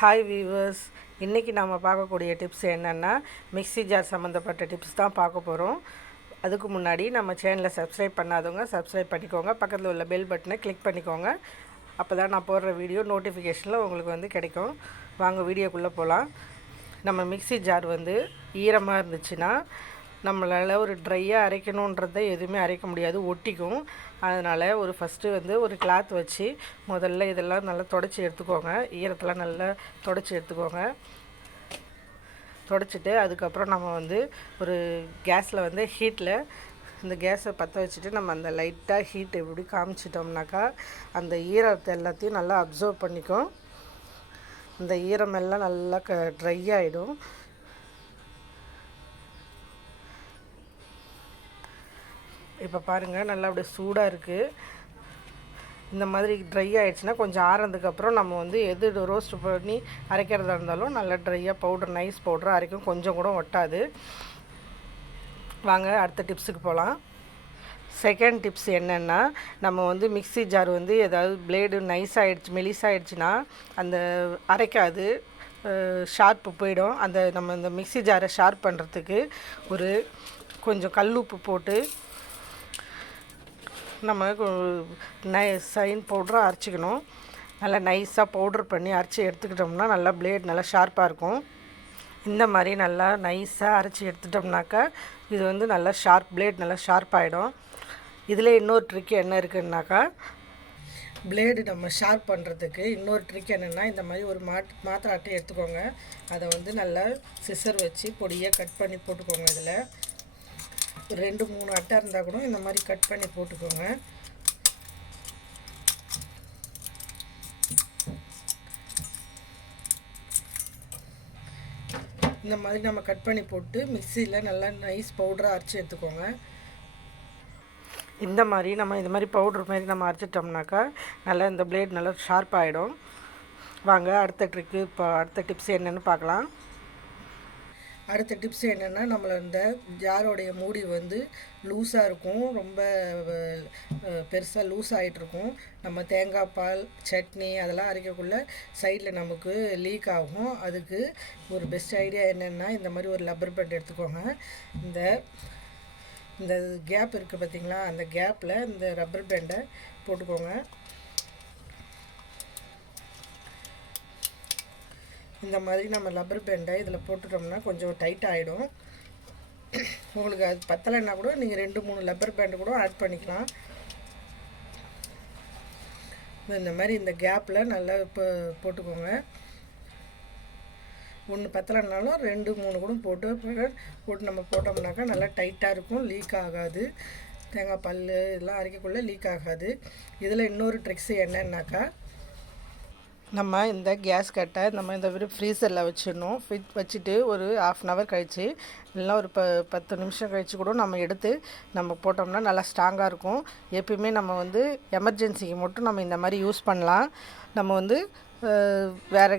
Hi viewers, இன்றைக்கி நாம் பார்க்கக்கூடிய டிப்ஸ் என்னென்னா மிக்ஸி ஜார் சம்மந்தப்பட்ட டிப்ஸ் தான் பார்க்க போகிறோம். அதுக்கு முன்னாடி நம்ம சேனலை சப்ஸ்கிரைப் பண்ணாதவங்க சப்ஸ்கிரைப் பண்ணிக்கோங்க. பக்கத்தில் உள்ள பெல் பட்டனை கிளிக் பண்ணிக்கோங்க. அப்போ தான் நான் போடுற வீடியோ நோட்டிஃபிகேஷனில் உங்களுக்கு கிடைக்கும். வாங்க வீடியோக்குள்ளே போகலாம். நம்ம மிக்ஸி ஜார் ஈரமாக இருந்துச்சுன்னா நம்மளால் ஒரு ட்ரையாக அரைக்கணுன்றதை எதுவுமே அரைக்க முடியாது, ஒட்டிக்கும். அதனால் ஃபஸ்ட்டு ஒரு கிளாத் வச்சு முதல்ல இதெல்லாம் நல்லா தொடச்சி எடுத்துக்கோங்க. ஈரத்தெல்லாம் நல்லா தொடச்சி எடுத்துக்கோங்க. தொடச்சிட்டு அதுக்கப்புறம் நம்ம ஒரு கேஸில் ஹீட்டில் இந்த கேஸை பற்ற வச்சுட்டு நம்ம அந்த லைட்டாக ஹீட் இப்படி காமிச்சிட்டோம்னாக்கா அந்த ஈரத்தை எல்லாத்தையும் நல்லா அப்சர்வ் பண்ணிக்கும். இந்த ஈரமெல்லாம் நல்லா ட்ரை ஆகிடும். இப்போ பாருங்கள், நல்லா அப்படியே சூடாக இருக்குது. இந்த மாதிரி ட்ரை ஆகிடுச்சுன்னா கொஞ்சம் ஆறதுக்கப்புறம் நம்ம எது ரோஸ்ட் பண்ணி அரைக்கிறதா இருந்தாலும் நல்லா ட்ரையாக பவுடர், நைஸ் பவுடராக அரைக்கும், கொஞ்சம் கூட ஒட்டாது. வாங்க அடுத்த டிப்ஸுக்கு போகலாம். செகண்ட் டிப்ஸ் என்னென்னா, நம்ம மிக்ஸி ஜார் ஏதாவது பிளேடு நைஸ் ஆகிடுச்சு, மெலிசாகிடுச்சுன்னா அந்த அரைக்காது, ஷார்ப்பு போயிடும். நம்ம இந்த மிக்ஸி ஜாரை ஷார்ப் பண்ணுறதுக்கு கொஞ்சம் கல்லுப்பு போட்டு நம்ம சைன் பவுடராக அரைச்சிக்கணும். நல்லா நைஸாக பவுட்ரு பண்ணி அரைச்சி எடுத்துக்கிட்டோம்னா நல்லா பிளேட் நல்லா ஷார்ப்பாக இருக்கும். இந்த மாதிரி நல்லா நைஸாக அரைச்சி எடுத்துட்டோம்னாக்கா இது நல்லா ஷார்ப், பிளேட் நல்லா ஷார்ப்பாகிடும். இதில் இன்னொரு ட்ரிக் என்ன இருக்குன்னாக்கா, பிளேடு நம்ம ஷார்ப் பண்ணுறதுக்கு இன்னொரு ட்ரிக் என்னென்னா, இந்த மாதிரி ஒரு மாத்திரை அட்டை எடுத்துக்கோங்க. அதை நல்லா சிசர் வச்சு பொடியாக கட் பண்ணி போட்டுக்கோங்க. இதில் ஒரு 2-3 அட்டை இருந்தால் கூட இந்த மாதிரி கட் பண்ணி போட்டுக்கோங்க. இந்த மாதிரி நம்ம கட் பண்ணி போட்டு மிக்சியில் நல்லா நைஸ் பவுடராக அரைச்சி எடுத்துக்கோங்க. இந்த மாதிரி இது மாதிரி பவுட்ரு மாதிரி நம்ம அரைச்சிட்டோம்னாக்கா நல்லா இந்த பிளேட் நல்லா ஷார்ப் ஆகிடும். வாங்க அடுத்த ட்ரிக்கு, இப்போ அடுத்த டிப்ஸ் என்னென்னு பார்க்கலாம். அடுத்த டிப்ஸ் என்னென்னா, நம்மளை இந்த ஜாரோடைய மூடி லூஸாக இருக்கும், ரொம்ப பெருசாக லூஸ் ஆகிட்ருக்கும். நம்ம தேங்காய் பால், சட்னி அதெல்லாம் அரைக்கக்குள்ளே சைடில் நமக்கு லீக் ஆகும். அதுக்கு ஒரு பெஸ்ட் ஐடியா என்னென்னா, இந்த மாதிரி ஒரு லப்பர் பேண்ட் எடுத்துக்கோங்க. இந்த கேப் இருக்குது பார்த்திங்களா, அந்த கேப்பில் இந்த ரப்பர் பேண்டை போட்டுக்கோங்க. இந்த மாதிரி நம்ம லப்பர் பேண்டை இதில் போட்டுட்டோம்னா கொஞ்சம் டைட் ஆகிடும். உங்களுக்கு அது பத்தலைன்னா கூட நீங்கள் 2-3 லப்பர் பேண்டு கூட ஆட் பண்ணிக்கலாம். இந்த மாதிரி இந்த கேப்பில் நல்லா போட்டுக்கோங்க. ஒன்று பத்தலைன்னாலும் 2-3 கூட போட்டு நம்ம போட்டோம்னாக்கா நல்லா டைட்டாக இருக்கும், லீக் ஆகாது. தேங்காய் பல் இதெல்லாம் அரைக்கக்குள்ளே லீக் ஆகாது. இதில் இன்னொரு ட்ரிக்ஸ் என்னன்னாக்கா, நம்ம இந்த கேஸ் கட்டை நம்ம இந்த ஃப்ரீசரில் வச்சிடணும். வச்சுட்டு ஒரு 1/2 hour கழித்து இல்லைனா ஒரு 10 நிமிஷம் கழித்து கூட நம்ம எடுத்து நம்ம போட்டோம்னா நல்லா ஸ்ட்ராங்காக இருக்கும். எப்பயுமே நம்ம எமர்ஜென்சிக்கு மட்டும் நம்ம இந்த மாதிரி யூஸ் பண்ணலாம். நம்ம வேறு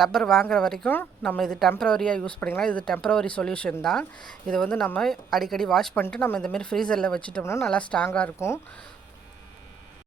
ரப்பர் வாங்குகிற வரைக்கும் நம்ம இது டெம்ப்ரவரியாக யூஸ் பண்ணிக்கலாம். இது டெம்ப்ரவரி சொல்யூஷன் தான். இதை நம்ம அடிக்கடி வாஷ் பண்ணிட்டு நம்ம இந்தமாரி ஃப்ரீசரில் வச்சுட்டோம்னா நல்லா ஸ்ட்ராங்காக இருக்கும்.